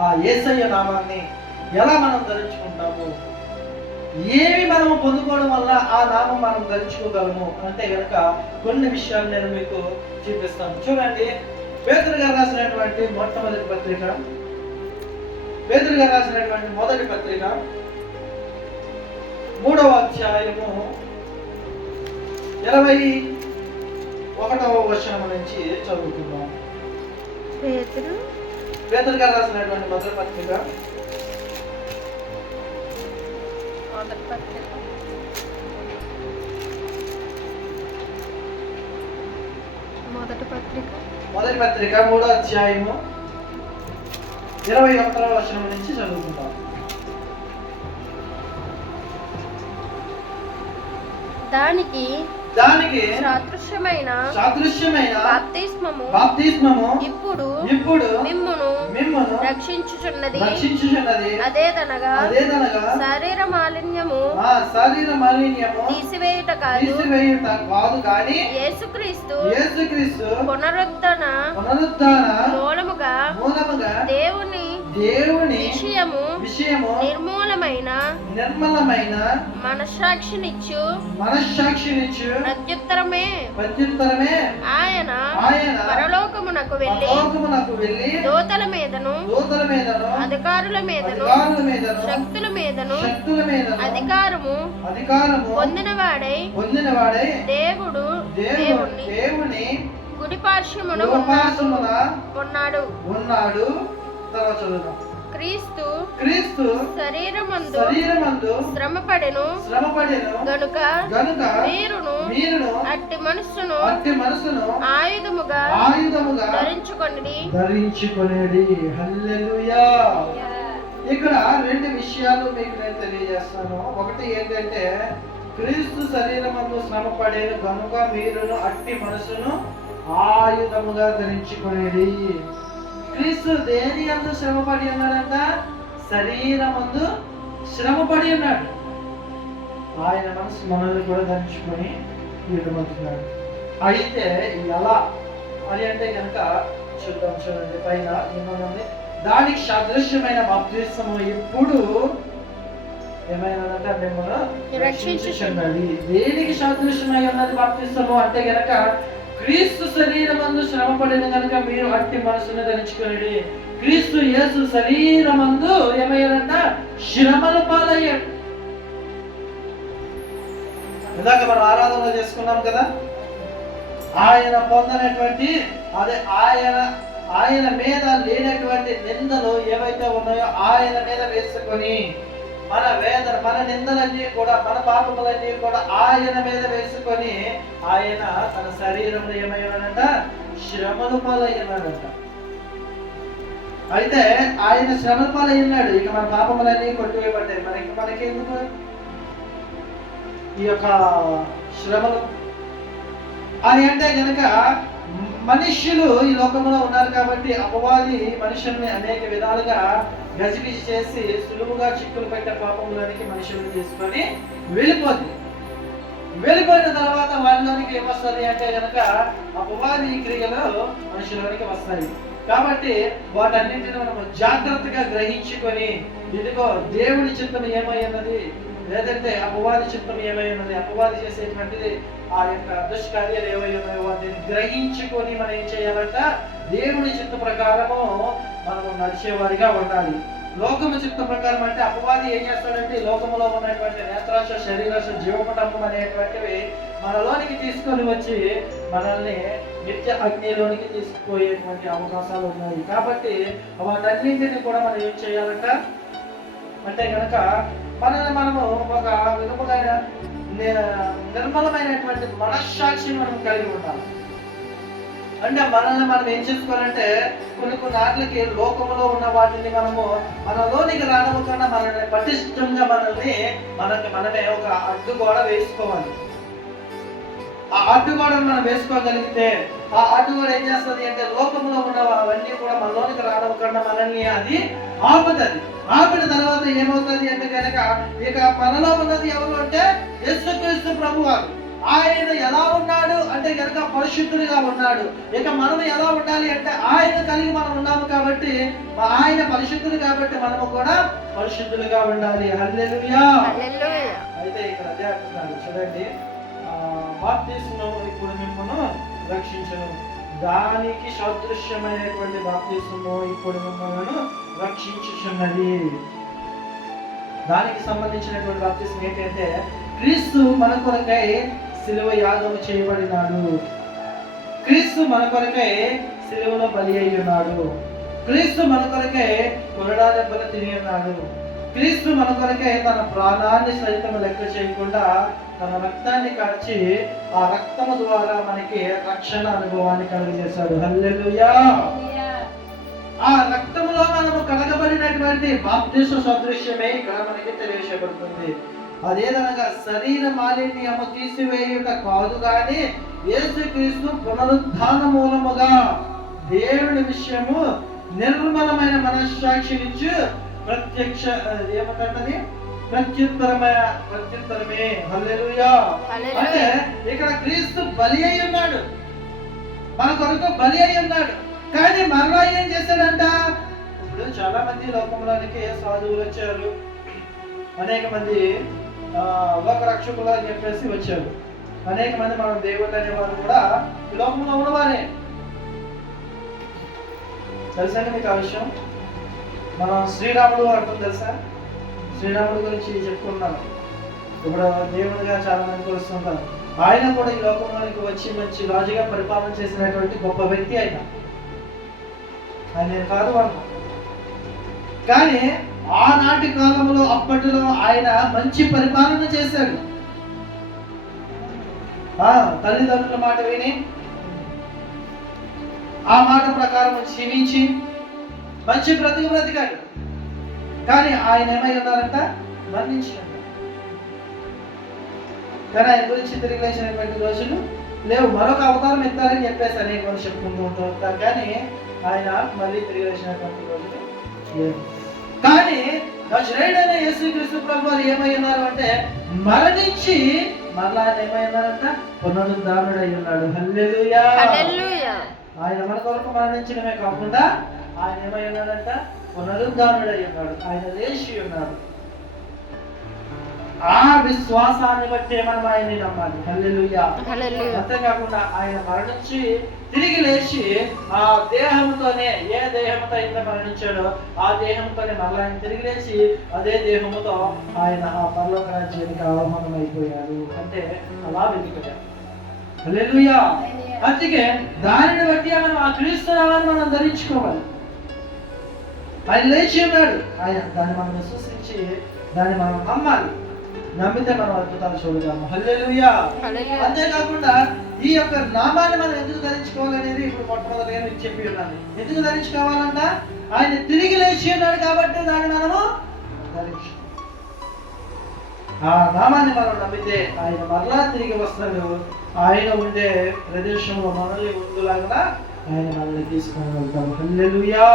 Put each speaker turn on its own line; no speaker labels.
ఆ ఏసయ్య నామాన్ని ఎలా మనం ధరించుకుంటాము? ఏమి మనము పొందుకోవడం వల్ల ఆ నామం మనం ధరించుకోగలము? అంటే కనుక కొన్ని విషయాలు నేను మీకు చూపిస్తాను. చూడండి పేదరు గారు రాసినటువంటి మొట్టమొదటి పత్రిక. పేదరు గారు రాసినటువంటి మొదటి పత్రిక. మూడవ అధ్యాయము ఇరవై ఒకటవ వర్షం నుంచి చదువుకుందాం.
పేతురు
పేదరు గారు రాసినటువంటి మొదటి పత్రిక.
మొదటి పత్రిక. మొదటి పత్రిక.
మొదటి పత్రిక మూడో అధ్యాయము ఇరవై ఒకటవ వర్షం నుంచి చదువుకుందాం.
దానికి
దానికి
సాదృశ్యమైన
సాదృశ్యమైన
బాప్తిస్మము
బాప్తిస్మము
ఇప్పుడు
ఇప్పుడు
మిమ్మును
మిమ్మను
రక్షించుచున్నది.
రక్షించుచున్నది.
అదేదనగా
అదేదనగా
శరీర మాలిన్యము
ఆ శరీర మాలిన్యము
తీసివేయుట కాదు.
తీసివేయుట కాదు కానీ
యేసుక్రీస్తు
యేసుక్రీస్తు
పునరుద్ధరణ
పునరుద్ధాన
మూలముగా
మూలముగా
దేవుని
దేవుని
విషయము
విషయము
నిర్మూలమైన
నిర్మలమైన
మనస్సాక్షినిచ్చు
మనస్సాక్షినిచ్చు
ప్రత్యుత్తరమే
ప్రత్యుత్తరమే
ఆయన
ఆయన
పరలోకమునకు వెళ్ళి
పరలోకమునకు వెళ్ళి
దూతల మీదను
దూతల మీదను
అధికారుల మీదను
అధికారుల మీదను
శక్తుల మీదను
శక్తుల మీదను
అధికారము
అధికారము
పొందినవాడై
పొందిన వాడే
దేవుడు దేవుణ్ణి
దేవుని
కుడిపార్శ్వమున
గృహపాశమున
ఉన్నాడు.
ఉన్నాడు. తర్వాత చదువుదాం
క్రీస్తు
క్రీస్తు
శరీరమందు
శరీరమందు
శ్రమపడెను.
శ్రమపడిను.
గనుక
గనుక
వీరును
మీరును
అట్టి
అట్టి మనసును
ఆయుధముగా
ఆయుధముగా
ధరించుకొనిడి.
ధరించుకునేది హల్లెలూయా. ఇక్కడ రెండు విషయాలు మీకు నేను తెలియజేస్తాను. ఒకటి ఏంటంటే క్రీస్తు శరీరమందు శ్రమ పడేది కనుక మీరును అట్టి మనసును ఆయుధముగా ధరించుకునేది క్రీస్తు దేని అందు శ్రమపడి ఉన్నాడంట? శరీరమందు శ్రమపడి ఉన్నాడు. ఆయన మనసు మనల్ని కూడా ధరించుకొని యుద్ధమవుతున్నాడు అయితే ఎలా? అని అంటే కనుక చూద్దాం చూడండి. పైన ఏమన్నది దానికి సదృశ్యమైన బాప్తిస్మము ఎప్పుడు ఏమైనదంటే రక్షించుచున్నది దేనికి సదృశ్యమై ఉన్నది బాప్తిస్మము అంటే గనక క్రీస్తు శరీరమందు శ్రమపడిన కనుక మీరు అట్టి మనసును ధరించుకునేది క్రీస్తు యేసు శరీరమందు ఏమయ్యారంట? శ్రమల పాలయ్యాడు ఇందాక మనం ఆరాధన చేసుకున్నాం కదా? ఆయన పొందనటువంటి అదే ఆయన ఆయన మీద లేనటువంటి నిందలు ఏవైతే ఉన్నాయో ఆయన మీద వేసుకొని మన వేదన మన నిందలన్నీ కూడా మన పాపములన్నీ కూడా ఆయన మీద వేసుకొని ఆయన తన శరీరంలో ఏమయ్యాడంట శ్రమలు పాలయ్యాడంట అయితే ఆయన శ్రమల పాలయ్యాడు ఇక మన పాపములన్నీ కొట్టివేయబడ్డాయి. మనకి మనకి ఎందుకు ఈ యొక్క శ్రమలు. అని అంటే గనక మనుష్యులు ఈ లోకంలో ఉన్నారు కాబట్టి అపవాది మనుషుల్ని అనేక విధాలుగా గజిబిజి చేసి సులువుగా చిక్కులు పెట్టే పాపంలోనికి మనుషులను తీసుకొని వెళ్ళిపోద్ది. వెళ్ళిపోయిన తర్వాత వారిలోనికి ఏమొస్తుంది అంటే గనక అపవాది క్రియలు మనుషులోనికి వస్తాయి. కాబట్టి వాటన్నింటిని మనం జాగ్రత్తగా గ్రహించుకొని ఇదిగో దేవుని చిత్తం ఏమై ఉన్నది? లేదంటే అపవాది చిత్తం ఏమై ఉన్నది అపవాది చేసేటువంటిది ఆ యొక్క దుష్కార్యాలు ఏమై ఉన్నాయో వాటిని గ్రహించుకొని మనం ఏం చేయాలంట? దేవుని చిత్త ప్రకారము మనము నడిచేవారిగా ఉండాలి. లోకము చిత్త ప్రకారం అంటే అపవాది ఏం చేస్తాడంటే లోకములో ఉన్నటువంటి నేత్రాశ శరీరాశ జీవపటం అనేటువంటివి మనలోనికి తీసుకొని వచ్చి మనల్ని నిత్య అగ్నిలోనికి తీసుకుపోయేటువంటి అవకాశాలు ఉన్నాయి. కాబట్టి వాటన్నింటినీ కూడా మనం ఏం చేయాలంట? అంటే కనుక మనల్ని మనము ఒక విధములైన నిర్మలమైనటువంటి మనస్సాక్షిని మనం కలిగి ఉండాలి. అంటే మనల్ని మనం ఏం చేసుకోవాలంటే కొన్ని కొన్ని ఆటలకి లోకంలో ఉన్న వాటిని మనము మనలోనికి రానివ్వకుండా మనల్ని పటిష్టంగా మనల్ని మనకి మనమే ఒక అడ్డుగోడ వేసుకోవాలి. ఆ అడ్డుగోడను మనం వేసుకోగలిగితే ఆ అడ్డుగోడ ఏం చేస్తుంది అంటే లోకంలో ఉన్న అవన్నీ కూడా మనలోనికి రానివ్వకుండా మనల్ని అది ఆపుతుంది ఆపిన తర్వాత ఏమవుతుంది అంటే కనుక ఇక మనలో ఉన్నది ఎవరు అంటే యేసుక్రీస్తు ప్రభు వారు ఆయన ఎలా ఉన్నాడు అంటే కనుక పరిశుద్ధుడిగా ఉన్నాడు. ఇక మనం ఎలా ఉండాలి అంటే ఆయన కలిగి మనం ఉన్నాము కాబట్టి ఆయన పరిశుద్ధుడు కాబట్టి మనము కూడా పరిశుద్ధులుగా ఉండాలి. హల్లెలూయా. అయితే ఇక్కడ అదే అంటున్నాడు. చూడండి. బాప్తిస్మం ఇప్పుడు మిమ్మల్ని రక్షించను. దానికి సదృశ్యమైనటువంటి బాప్తిస్మము ఇప్పుడు మిమ్మల్ని రక్షించుచున్నది. దానికి సంబంధించినటువంటి బాప్తిస్మం ఏంటంటే క్రీస్తు మన కొరకై సిలువ యాగము చేయబడినాడు. క్రీస్తు మన కొరకై సిలువలో బలి అయి ఉన్నాడు క్రీస్తు మన కొరకై కొరడా దెబ్బలు తిని ఉన్నాడు. క్రీస్తు మన కొరకే తన ప్రాణాన్ని సైతం లెక్క చేయకుండా తన రక్తాన్ని కార్చి ఆ రక్తము ద్వారా మనకి రక్షణ అనుభవాన్ని కలుగజేశాడు. హల్లెలూయా! ఆ రక్తములో మనము కడగబడినటువంటి బాప్తిస్మ సదృశ్యమే ఇక్కడ మనకి తెలియజేయబడుతుంది. అదేదనగా శరీర మాలిన్యము తీసివేయుట కాదు కానీ యేసుక్రీస్తు పునరుద్ధాన మూలముగా దేవుని విషయము నిర్మలమైన మనస్సాక్షినిచ్చు ప్రత్యక్ష ఏమంటది ప్రత్యుత్తరమే ప్రత్యుత్తరమే. హల్లెలూయా. అంటే ఇక్కడ క్రీస్తు బలి అయి ఉన్నాడు. మన కొరకు బలి అయి ఉన్నాడు. కానీ మరలా ఏం చేశాడంట? ఇప్పుడు చాలా మంది లోకంలోనికి సాధువులు వచ్చారు. అనేక మంది లోక రక్షకులు అని చెప్పేసి వచ్చారు. అనేక మంది మన దేవుళ్ళు అనేవారు కూడా ఈ లోకంలో ఉన్నవారే. తెలుసా మీకు ఆ విషయం? మన శ్రీరాముడు అంటుంది తెలుసా? శ్రీరాముడి గురించి చెప్పుకున్నాను ఇప్పుడు దేవుడిగా చాలా మంది కొలుస్తుంటారు ఆయన కూడా ఈ లోకంలోనికి వచ్చి మంచి రాజుగా పరిపాలన చేసినటువంటి గొప్ప వ్యక్తి ఆయన. ఆయన కాదు అన్నా కానీ ఆనాటి కాలంలో అప్పటిలో ఆయన మంచి పరిపాలన చేశాడు. ఆ తల్లిదండ్రుల మాట విని ఆ మాట ప్రకారం జీవించి మంచి బ్రతికి బ్రతికాడు. కానీ ఆయన ఏమై ఉన్నారంట మరణించి ఉన్నారు. కానీ ఆయన గురించి తిరిగి లేచినటువంటి రోజులు లేవు. మరొక అవతారం ఎత్తారని చెప్పేసి అనేక మంది చెప్పుకుంటూ ఉంటూ ఉంటారు. కానీ ఆయన మళ్ళీ తిరిగి లేచినటువంటి రోజులు లేవు. కానీ నజరేయుడైన యేసుక్రీస్తు ప్రభు వారు ఏమై ఉన్నారు అంటే మరణించి మరలా ఆయన ఏమై ఉన్నారంట పునరుద్ధారుడై ఉన్నాడు. హల్లెలూయా. ఆయన మన కొరకు మరణించడమే కాకుండా ఆయన ఏమై ఉన్నాడంట పునరుద్ధారుడై ఉన్నాడు ఆయన లేచి ఉన్నాడు ఆ విశ్వాసాన్ని బట్టే మనం ఆయన్ని నమ్మాలి. అంతేకాకుండా ఆయన మరణించి తిరిగి లేచి ఆ దేహంతోనే ఏ దేహంతో అయితే మరణించాడో ఆ దేహంతోనే మళ్ళీ ఆయన తిరిగి లేచి అదే దేహముతో ఆయన ఆ పరలోక రాజ్యానికి ఆహ్వానం అయిపోయాడు అంటే అలా వెతికాడు హల్లెలూయా. అందుకే దానిని బట్టి మనం ఆ క్రీస్తునామాన్ని మనం ధరించుకోవాలి. ఆయన లేచి ఉన్నాడు ఆయన దాన్ని మనం విశ్వసించి దాన్ని మనం నమ్మాలి. నమ్మితే మనం అద్భుతాలు చూడగలము.
హల్లెలూయా.
అంతేకాకుండా ఈ యొక్క నామాన్ని మనం ఎందుకు ధరించుకోవాలనేది ఇప్పుడు మొట్టమొదటిగా మీకు చెప్పి ఉన్నాను. ఎందుకు ధరించుకోవాలంట ఆయన తిరిగి లేచి ఉన్నాడు కాబట్టి దాన్ని మనము ధరించు ఆ నామాన్ని మనం నమ్మితే ఆయన మరలా తిరిగి వస్తాడు. ఆయన ఉండే ప్రదేశంలో మనల్ని ఉండులాగా ఆయన మనల్ని తీసుకొని వెళ్తాము హల్లెలూయా.